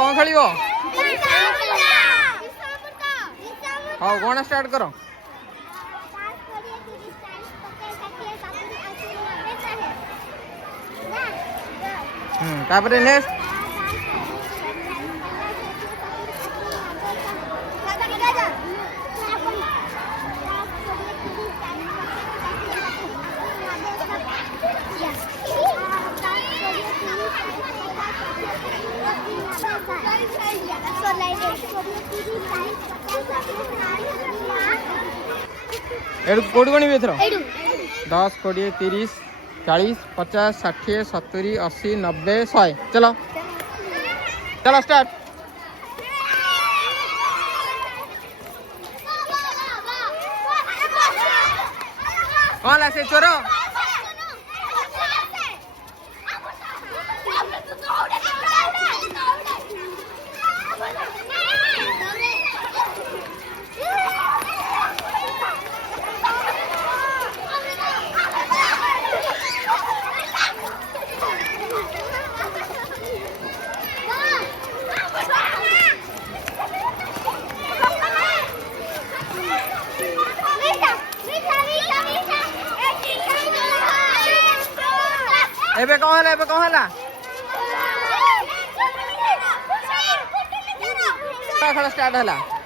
कौन खेल हाँ कौन स्टार्ट करो तापर नेक्स्ट कोटी गणी एथर 10 20 30 40 50 60 70 80 90 100 चलो चलो स्टार्ट कौन ऐसे चोरो एबे कौन है खेल स्टार्ट है